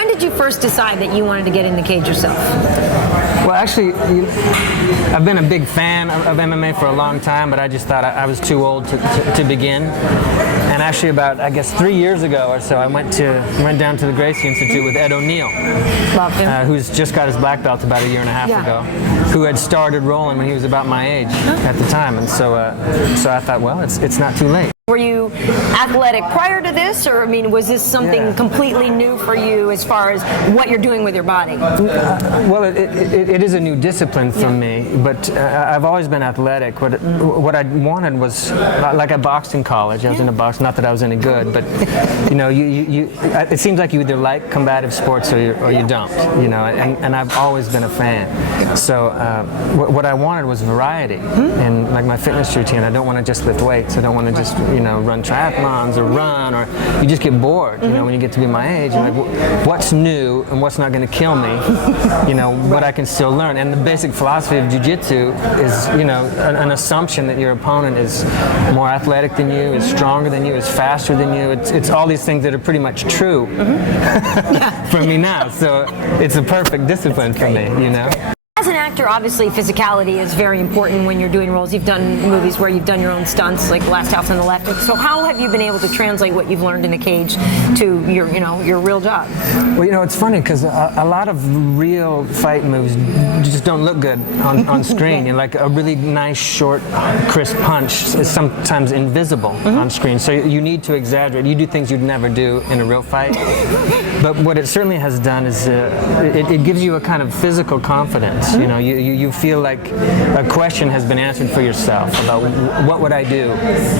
when did you first decide that you wanted to get in the cage yourself? Well, actually, I've been a big fan of MMA for a long time, but I just thought I was too old to begin. And actually, about, I guess, 3 years ago or so, I went down to the Gracie Institute with Ed O'Neill, Love him. who's just got his black belt about a year and a half ago, who had started rolling when he was about my age at the time. And so I thought, well, it's not too late. Were you athletic prior to this, or I mean, was this something completely new for you as far as what you're doing with your body? Well, it is a new discipline for me, but I've always been athletic. What I wanted was, like I boxed in college. I was in a box, not that I was any good, but you know, it seems like you either like combative sports or you don't. You know, and I've always been a fan. So what I wanted was variety in like my fitness routine. I don't want to just lift weights. I don't want to just run triathlons or run, or you just get bored. You know, when you get to be my age, you're like, what's new and what's not going to kill me? You know, what I can still learn. And the basic philosophy of Jiu Jitsu is, an assumption that your opponent is more athletic than you, is stronger than you, is faster than you. It's all these things that are pretty much true for me now. So it's a perfect discipline for me. You know. As an actor, obviously physicality is very important when you're doing roles. You've done movies where you've done your own stunts, like Last House on the Left. So how have you been able to translate what you've learned in the cage to your real job? Well, it's funny because a lot of real fight moves just don't look good on screen. You know, like a really nice, short, crisp punch is sometimes invisible on screen. So you need to exaggerate. You do things you'd never do in a real fight. But what it certainly has done is it gives you a kind of physical confidence. You know, you feel like a question has been answered for yourself about what would I do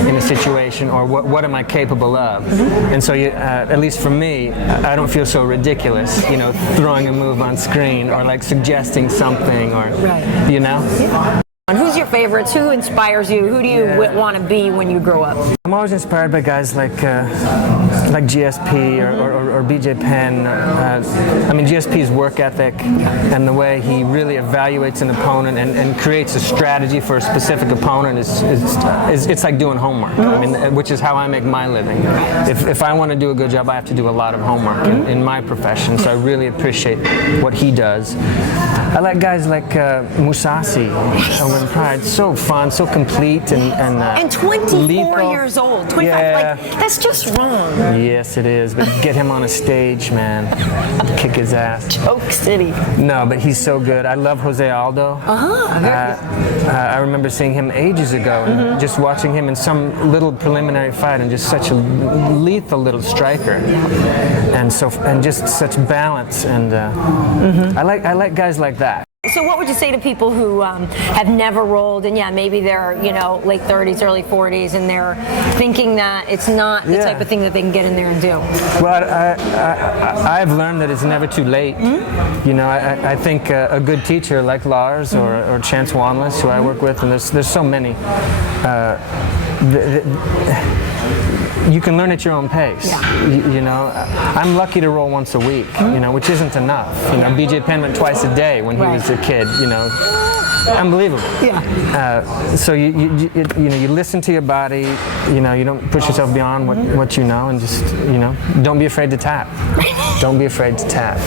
in a situation, or what am I capable of. And so at least for me, I don't feel so ridiculous, throwing a move on screen or like suggesting something, or And who's your favorites? Who inspires you? Who do you want to be when you grow up? I'm always inspired by guys like GSP or BJ Penn. I mean, GSP's work ethic and the way he really evaluates an opponent and creates a strategy for a specific opponent is it's like doing homework. I mean, which is how I make my living. If I want to do a good job, I have to do a lot of homework in my profession. So I really appreciate what he does. I like guys like Musasi over in Pride. So fun, so complete, and 24 lethal. years old. 25. Like, that's just wrong. Yes, it is. But get him on a stage, man. Kick his ass. Choke City. No, but he's so good. I love Jose Aldo. I remember seeing him ages ago, and just watching him in some little preliminary fight, and just such a lethal little striker, and just such balance. And I like guys like that. So what would you say to people who have never rolled, and maybe they're late 30s, early 40s, and they're thinking that it's not the type of thing that they can get in there and do? Well, I've learned that it's never too late. I think a good teacher like Lars or Chance Wanless, who I work with, and there's so many. You can learn at your own pace. I'm lucky to roll once a week, which isn't enough. BJ Penn went twice a day when he was a kid. Unbelievable. So you listen to your body. You don't push yourself beyond what you know, and just don't be afraid to tap. Don't be afraid to tap.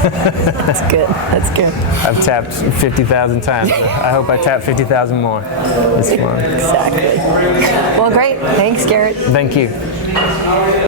That's good. That's good. I've tapped 50,000 times. I hope I tap 50,000 more this morning. Exactly. Well, great. Thanks, Garret. Thank you.